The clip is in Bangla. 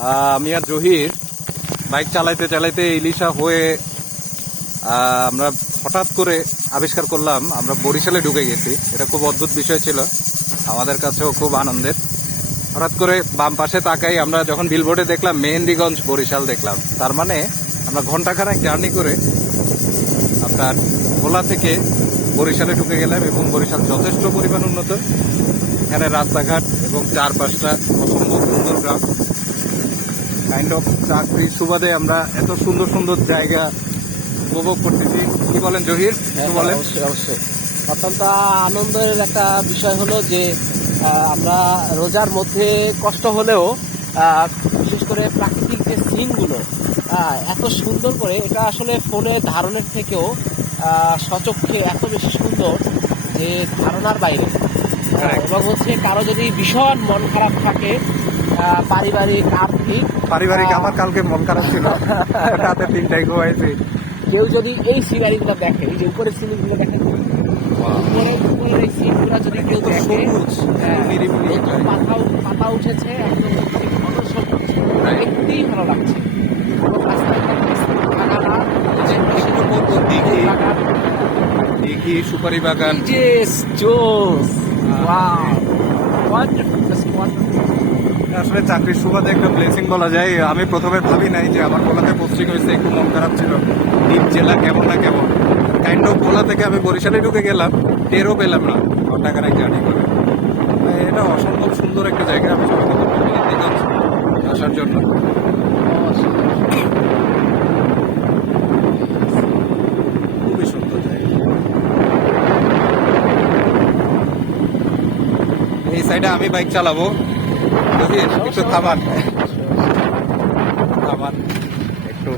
আমি আর জহির বাইক চালাইতে চালাইতে ইলিশা হয়ে আমরা হঠাৎ করে আবিষ্কার করলাম আমরা বরিশালে ঢুকে গেছি। এটা খুব অদ্ভুত বিষয় ছিল, আমাদের কাছেও খুব আনন্দের। হঠাৎ করে বাম পাশে তাকাই, আমরা যখন বিলবোর্ডে দেখলাম মেহেন্দিগঞ্জ বরিশাল দেখলাম, তার মানে আমরা ঘন্টাখানেক জার্নি করে আপনার ভোলা থেকে বরিশালে ঢুকে গেলাম। এবং বরিশাল যথেষ্ট পরিমাণ উন্নত, এখানে রাস্তাঘাট এবং চারপাশটা অসম্ভব সুন্দর গ্রাম। কাইন্ড অফ চাকরির সুবাদে আমরা এত সুন্দর সুন্দর জায়গা উপভোগ করতেছি। কি বলেন জহির? বলেন। অবশ্যই অবশ্যই অত্যন্ত আনন্দের একটা বিষয় হলো যে আমরা রোজার মধ্যে কষ্ট হলেও বিশেষ করে প্রাকৃতিক যে সিনগুলো এত সুন্দর করে, এটা আসলে ফোনে ধারণের থেকেও সচক্ষে এত বেশি সুন্দর যে ধারণার বাইরে। এবং হচ্ছে কারো যদি ভীষণ মন খারাপ থাকে, পারিবারিক আর্থিক আমার কালকে মন খারাপ ছিল, রাতে 3টায় ঘুমাইছি। কেউ যদি এই সিনারিগুলো দেখে, এই যে উপরের সিনারিগুলো দেখে, উপরের এই সিনগুলো যদি কেউ দেখে, পাতা উঠেছে একদম ঘন সবুজ, দেখতেই ভালো লাগছে। দিঘি, সুপারি বাগান, আসলে চাকরির সুবাদে একটা ব্লেসিং বলা যায়। আমি প্রথমে ভাবি নাই যে আমার ভোলাতে পোস্টিং হয়েছে, একটু মন খারাপ ছিল। দ্বীপ জেলা কেমন না কেমন, কাইন্ড অফ ভোলা থেকে আমি বরিশালে ঢুকে গেলাম, টেরও পেলাম না ঘন্টাখানেক জার্নি করে। এটা অসম্ভব সুন্দর একটা জায়গা। আমি সবাইকে মেহেন্দিগঞ্জ আসার জন্য। খুবই সুন্দর জায়গা। এই সাইডে আমি বাইক চালাবো, একটু থামান একটু।